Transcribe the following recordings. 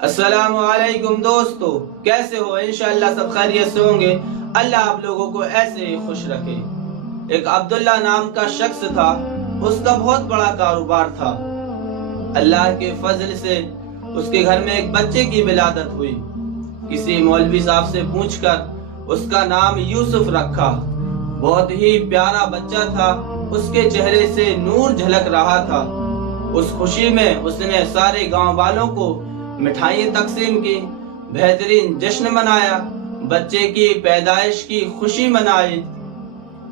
السلام علیکم دوستو، کیسے ہو؟ انشاءاللہ سب خیریت سے ہوں گے۔ اللہ آپ لوگوں کو ایسے ہی خوش رکھے۔ ایک عبداللہ نام کا شخص تھا، اس کا بہت بڑا کاروبار تھا۔ اللہ کے فضل سے اس کے گھر میں ایک بچے کی ولادت ہوئی۔ کسی مولوی صاحب سے پوچھ کر اس کا نام یوسف رکھا۔ بہت ہی پیارا بچہ تھا، اس کے چہرے سے نور جھلک رہا تھا۔ اس خوشی میں اس نے سارے گاؤں والوں کو مٹھائیاں تقسیم کی، بہترین جشن منایا، بچے کی پیدائش کی خوشی منائی۔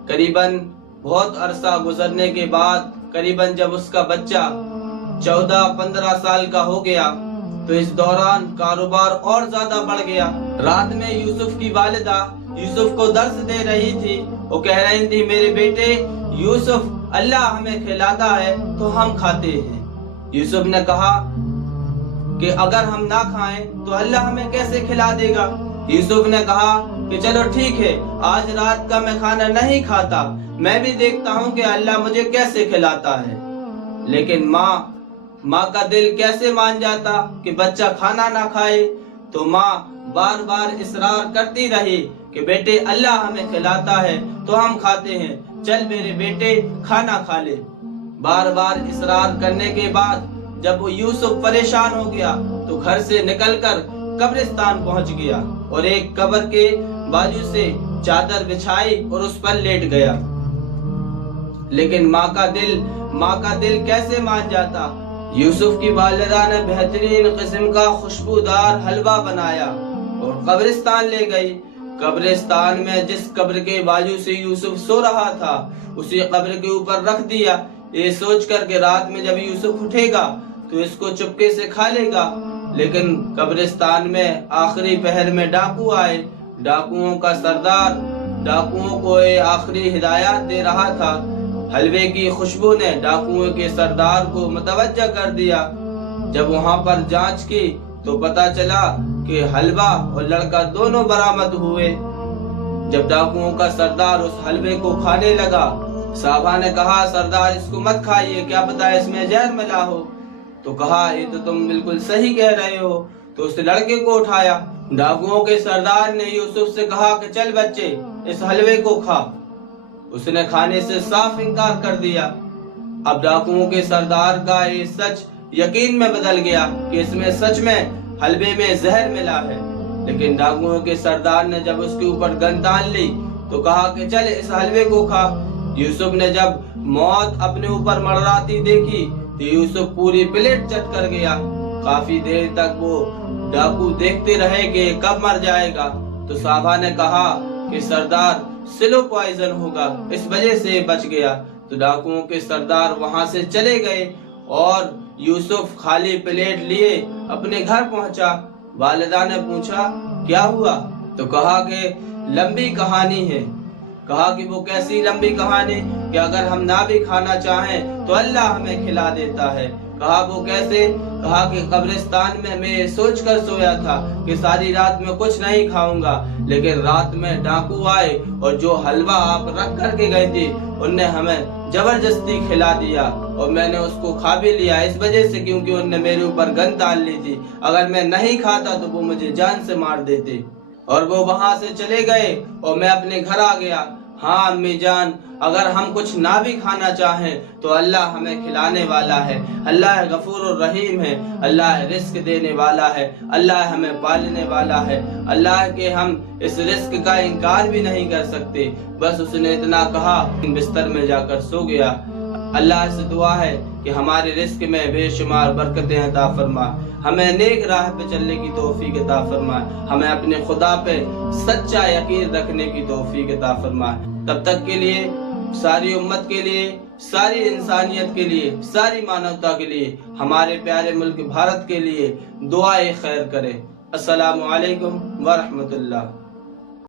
قریباً بہت عرصہ گزرنے کے بعد جب اس کا بچہ 14-15 سال کا ہو گیا تو اس دوران کاروبار اور زیادہ بڑھ گیا۔ رات میں یوسف کی والدہ یوسف کو درس دے رہی تھی۔ وہ کہہ رہی تھی، میرے بیٹے یوسف، اللہ ہمیں کھلاتا ہے تو ہم کھاتے ہیں۔ یوسف نے کہا کہ اگر ہم نہ کھائیں تو اللہ ہمیں کیسے کھلا دے گا؟ یوسف نے کہا کہ چلو ٹھیک ہے، آج رات کا میں کھانا نہیں کھاتا، میں بھی دیکھتا ہوں کہ اللہ مجھے کیسے کھلاتا ہے۔ لیکن ماں کا دل کیسے مان جاتا کہ بچہ کھانا نہ کھائے؟ تو ماں بار بار اصرار کرتی رہی کہ بیٹے اللہ ہمیں کھلاتا ہے تو ہم کھاتے ہیں، چل میرے بیٹے کھانا کھا لے۔ بار بار اصرار کرنے کے بعد جب وہ یوسف پریشان ہو گیا تو گھر سے نکل کر قبرستان پہنچ گیا اور ایک قبر کے بازو سے چادر بچھائی اور اس پر لیٹ گیا۔ لیکن ماں کا دل کیسے مان جاتا؟ یوسف کی والدہ نے بہترین قسم کا خوشبودار حلوہ بنایا اور قبرستان لے گئی۔ قبرستان میں جس قبر کے بازو سے یوسف سو رہا تھا اسی قبر کے اوپر رکھ دیا، یہ سوچ کر کہ رات میں جب یوسف اٹھے گا تو اس کو چپکے سے کھا لے گا۔ لیکن قبرستان میں آخری پہر میں ڈاکو آئے۔ ڈاکوؤں کا سردار ڈاکوؤں کو آخری ہدایات دے رہا تھا۔ حلوے کی خوشبو نے ڈاکوؤں کے سردار کو متوجہ کر دیا۔ جب وہاں پر جانچ کی تو پتا چلا کہ حلوہ اور لڑکا دونوں برآمد ہوئے۔ جب ڈاکوؤں کا سردار اس حلوے کو کھانے لگا، صحابہ نے کہا، سردار اس کو مت کھائیے، کیا پتا اس میں زہر ملا ہو؟ تو کہا، یہ تو تم بالکل صحیح کہہ رہے ہو۔ تو اس لڑکے کو اٹھایا۔ ڈاکوؤں کے سردار نے یوسف سے کہا کہ چل بچے اس حلوے کو کھا۔ اس نے کھانے سے صاف انکار کر دیا۔ اب ڈاکوؤں کے سردار کا یہ سچ یقین میں بدل گیا کہ اس میں سچ میں حلوے میں زہر ملا ہے۔ لیکن ڈاکوؤں کے سردار نے جب اس کے اوپر گن تان لی تو کہا کہ چل اس حلوے کو کھا۔ یوسف نے جب موت اپنے اوپر منڈراتی دیکھی تو یوسف پوری پلیٹ چٹ کر گیا۔ کافی دیر تک وہ ڈاکو دیکھتے رہے کہ کب مر جائے گا۔ تو صحابہ نے کہا کہ سردار سلو پوائزن ہوگا، اس وجہ سے بچ گیا۔ تو ڈاکوؤں کے سردار وہاں سے چلے گئے اور یوسف خالی پلیٹ لیے اپنے گھر پہنچا۔ والدہ نے پوچھا کیا ہوا؟ تو کہا کہ لمبی کہانی ہے۔ کہا کہ وہ کیسی لمبی کہانی کہ اگر ہم نہ بھی کھانا چاہیں تو اللہ ہمیں کھلا دیتا ہے؟ کہا وہ کیسے؟ کہا کہ قبرستان میں سوچ کر سویا تھا کہ ساری رات میں کچھ نہیں کھاؤں گا، لیکن رات میں ڈاکو آئے اور جو حلوہ آپ رکھ کر کے گئے تھے ان نے ہمیں زبردستی کھلا دیا اور میں نے اس کو کھا بھی لیا، اس وجہ سے کیونکہ ان نے میرے اوپر گن تان لی تھی۔ اگر میں نہیں کھاتا تو وہ مجھے جان سے مار دیتے۔ اور وہ وہاں سے چلے گئے اور میں اپنے گھر آ گیا۔ ہاں امی جان، اگر ہم کچھ نہ بھی کھانا چاہیں تو اللہ ہمیں کھلانے والا ہے۔ اللہ غفور الرحیم ہے، اللہ رزق دینے والا ہے، اللہ ہمیں پالنے والا ہے، اللہ کے ہم اس رزق کا انکار بھی نہیں کر سکتے۔ بس اس نے اتنا کہا، بستر میں جا کر سو گیا۔ اللہ سے دعا ہے کہ ہمارے رزق میں بے شمار برکتیں عطا فرما، ہمیں نیک راہ پہ چلنے کی توفیق عطا فرما، ہمیں اپنے خدا پہ سچا یقین رکھنے کی توفیق عطا فرما۔ تب تک کے لیے ساری امت کے لیے، ساری انسانیت کے لیے، ساری مانوتا کے لیے، ہمارے پیارے ملک بھارت کے لیے دعائے خیر کرے۔ السلام علیکم ورحمۃ اللہ۔